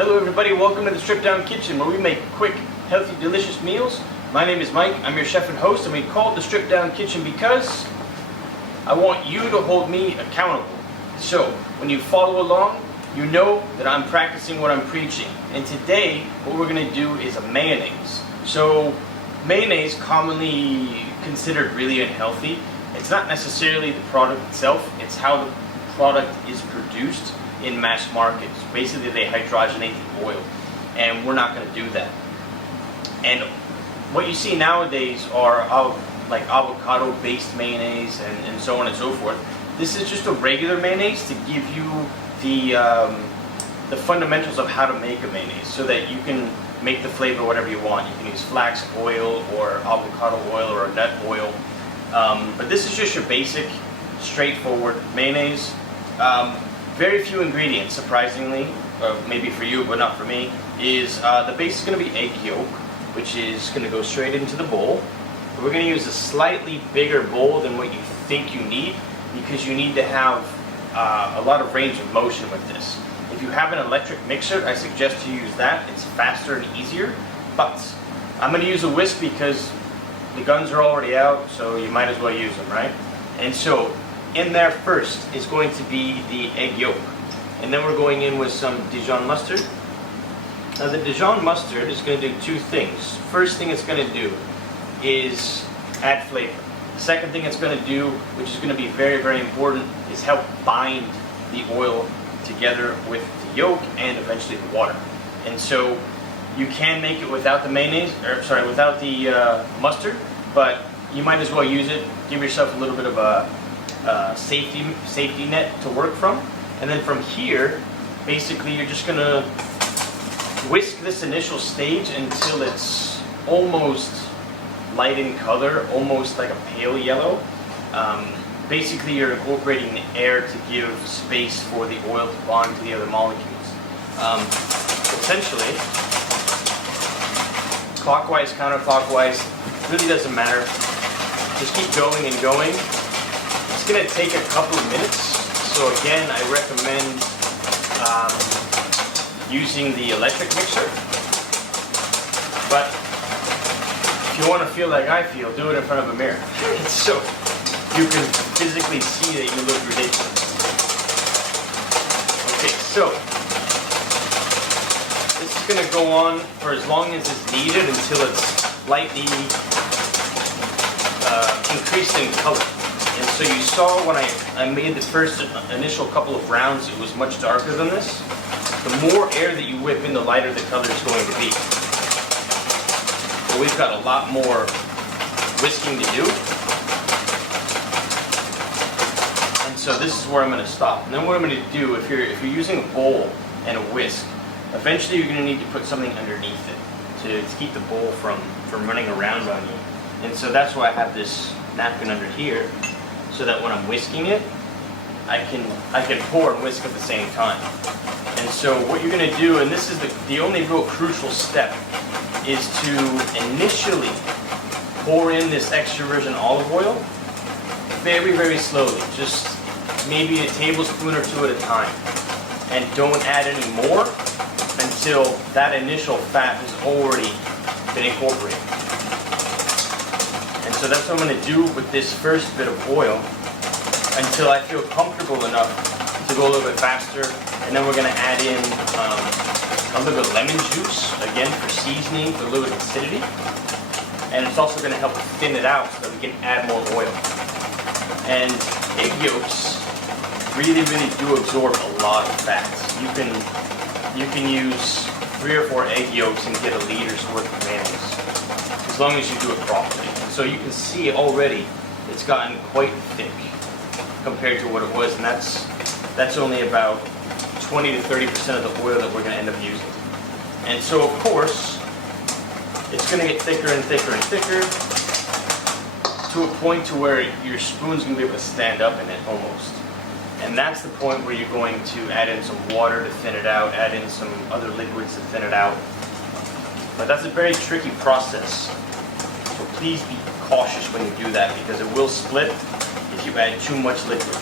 Hello everybody, welcome to the Stripped Down Kitchen where we make quick, healthy, delicious meals. My name is Mike, I'm your chef and host, and we call it the Stripped Down Kitchen because I want you to hold me accountable. So, when you follow along, you know that I'm practicing what I'm preaching. And today, what we're going to do is a mayonnaise. So, mayonnaise, commonly considered really unhealthy. It's not necessarily the product itself, it's how the product is produced in mass markets. Basically, they hydrogenate the oil, and we're not going to do that. And what you see nowadays are like avocado-based mayonnaise and so on and so forth. This is just a regular mayonnaise to give you the fundamentals of how to make a mayonnaise, so that you can make the flavor whatever you want. You can use flax oil or avocado oil or a nut oil. But this is just your basic, straightforward mayonnaise. Very few ingredients, surprisingly, maybe for you, but not for me, is the base is going to be egg yolk, which is going to go straight into the bowl. But we're going to use a slightly bigger bowl than what you think you need, because you need to have a lot of range of motion with this. If you have an electric mixer, I suggest you use that. It's faster and easier, but I'm going to use a whisk because the guns are already out, so you might as well use them, right? And so, in there first is going to be the egg yolk, and then we're going in with some Dijon mustard. Now the Dijon mustard is going to do two things. First thing it's going to do is add flavor. Second thing it's going to do, which is going to be very, very important, is help bind the oil together with the yolk and eventually the water. And so you can make it without the mayonnaise, or sorry, without the mustard, but you might as well use it. Give yourself a little bit of a safety net to work from. And then from here, basically you're just gonna whisk this initial stage until it's almost light in color, almost like a pale yellow. Basically you're incorporating the air to give space for the oil to bond to the other molecules. Essentially, clockwise, counterclockwise, really doesn't matter. Just keep going and going. It's going to take a couple of minutes, so again, I recommend using the electric mixer. But if you want to feel like I feel, do it in front of a mirror, so you can physically see that you look ridiculous. Okay, so this is going to go on for as long as it's needed until it's slightly increased in color. And so you saw when I made the first initial couple of rounds, it was much darker than this. The more air that you whip in, the lighter the color is going to be. So we've got a lot more whisking to do. And so this is where I'm going to stop. And then what I'm going to do, if you're using a bowl and a whisk, eventually you're going to need to put something underneath it to keep the bowl from running around on you. And so that's why I have this napkin under here, so that when I'm whisking it, I can pour and whisk at the same time. And so what you're going to do, and this is the only real crucial step, is to initially pour in this extra virgin olive oil very, very slowly, just maybe a tablespoon or two at a time. And don't add any more until that initial fat has already been incorporated. And so that's what I'm going to do with this first bit of oil until I feel comfortable enough to go a little bit faster. And then we're going to add in a little bit of lemon juice, again for seasoning, for a little bit of acidity. And it's also going to help thin it out so that we can add more oil. And egg yolks really, really do absorb a lot of fats. You can use 3 or 4 egg yolks and get a liter's worth of mayonnaise, as long as you do it properly. So you can see already it's gotten quite thick compared to what it was, and that's only about 20 to 30% of the oil that we're going to end up using. And so of course, it's going to get thicker and thicker and thicker to a point to where your spoon's going to be able to stand up in it almost. And that's the point where you're going to add in some water to thin it out, add in some other liquids to thin it out. But that's a very tricky process. So please be cautious when you do that, because it will split if you add too much liquid,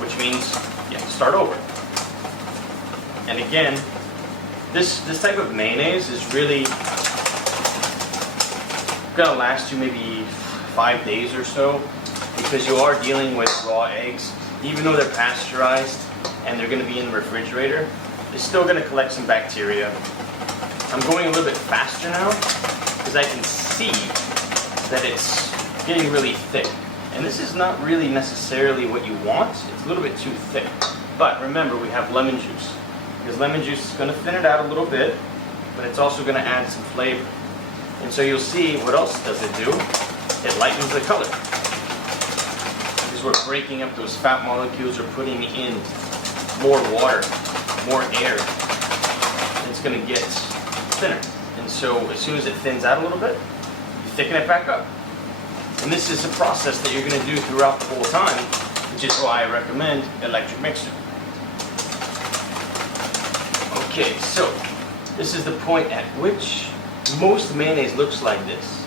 which means you have to start over. And again, This type of mayonnaise is really gonna last you maybe 5 days or so, because you are dealing with raw eggs. Even though they're pasteurized and they're gonna be in the refrigerator, it's still gonna collect some bacteria. I'm going a little bit faster now because I can see that it's getting really thick. And this is not really necessarily what you want. It's a little bit too thick. But remember, we have lemon juice. Because lemon juice is going to thin it out a little bit, but it's also going to add some flavor. And so you'll see, what else does it do? It lightens the color. Because we're breaking up those fat molecules, we're putting in more water, more air. It's going to get thinner. And so as soon as it thins out a little bit, you thicken it back up. And this is a process that you're going to do throughout the whole time, which is why I recommend electric mixer. Okay, so this is the point at which most mayonnaise looks like this.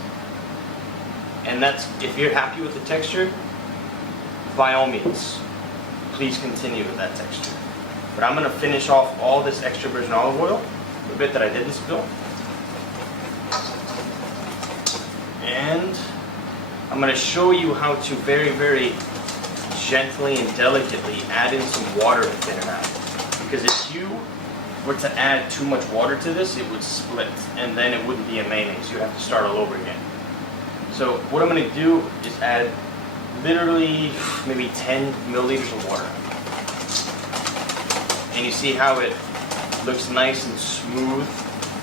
And that's, if you're happy with the texture, by all means, please continue with that texture. But I'm going to finish off all this extra virgin olive oil, the bit that I didn't spill. And I'm going to show you how to very, very gently and delicately add in some water to thin it out. Because if you were to add too much water to this, it would split, and then it wouldn't be a mayonnaise. You have to start all over again. So what I'm going to do is add literally maybe 10 milliliters of water. And you see how it looks nice and smooth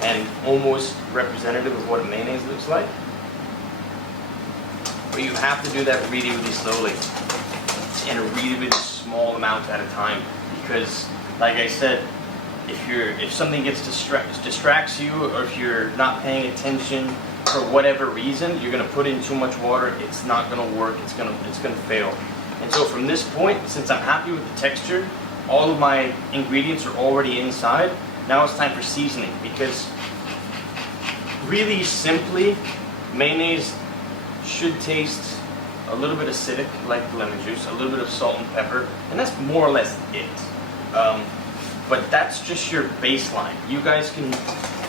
and almost representative of what a mayonnaise looks like? But you have to do that really, really slowly, in a really, really small amount at a time, because, like I said, if something distracts you, or if you're not paying attention for whatever reason, you're going to put in too much water. It's not going to work. It's going to fail. And so from this point, since I'm happy with the texture, all of my ingredients are already inside. Now it's time for seasoning, because really simply, mayonnaise should taste a little bit acidic, like lemon juice, a little bit of salt and pepper, and that's more or less it. But that's just your baseline. You guys can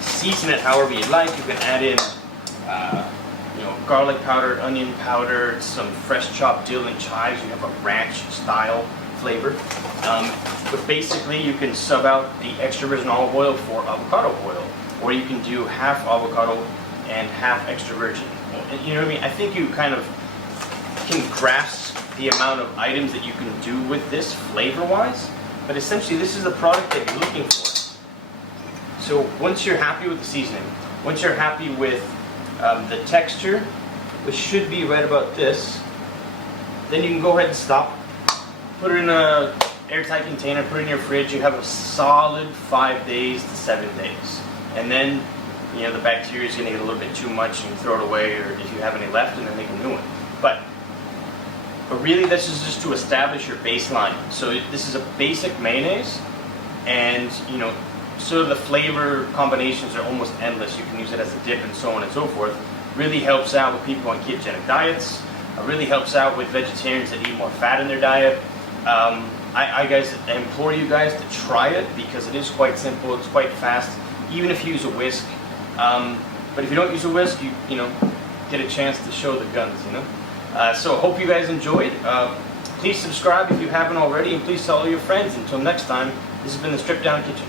season it however you like. You can add in, garlic powder, onion powder, some fresh chopped dill and chives. You have a ranch style flavor. But basically, you can sub out the extra virgin olive oil for avocado oil, or you can do half avocado and half extra virgin. You know what I mean? I think you kind of can grasp the amount of items that you can do with this flavor-wise, but essentially this is the product that you're looking for. So once you're happy with the seasoning, once you're happy with the texture, which should be right about this, then you can go ahead and stop, put it in an airtight container, put it in your fridge. You have a solid 5 days to 7 days. And then the bacteria is going to get a little bit too much and you throw it away, or if you have any left, and then make a new one. But really, this is just to establish your baseline. So this is a basic mayonnaise, and sort of the flavor combinations are almost endless. You can use it as a dip and so on and so forth. Really helps out with people on ketogenic diets. Really helps out with vegetarians that eat more fat in their diet. I implore you guys to try it, because it is quite simple. It's quite fast, even if you use a whisk. But if you don't use a whisk, you get a chance to show the guns. So I hope you guys enjoyed. Please subscribe if you haven't already, and please tell all your friends. Until next time, this has been the Stripped Down Kitchen.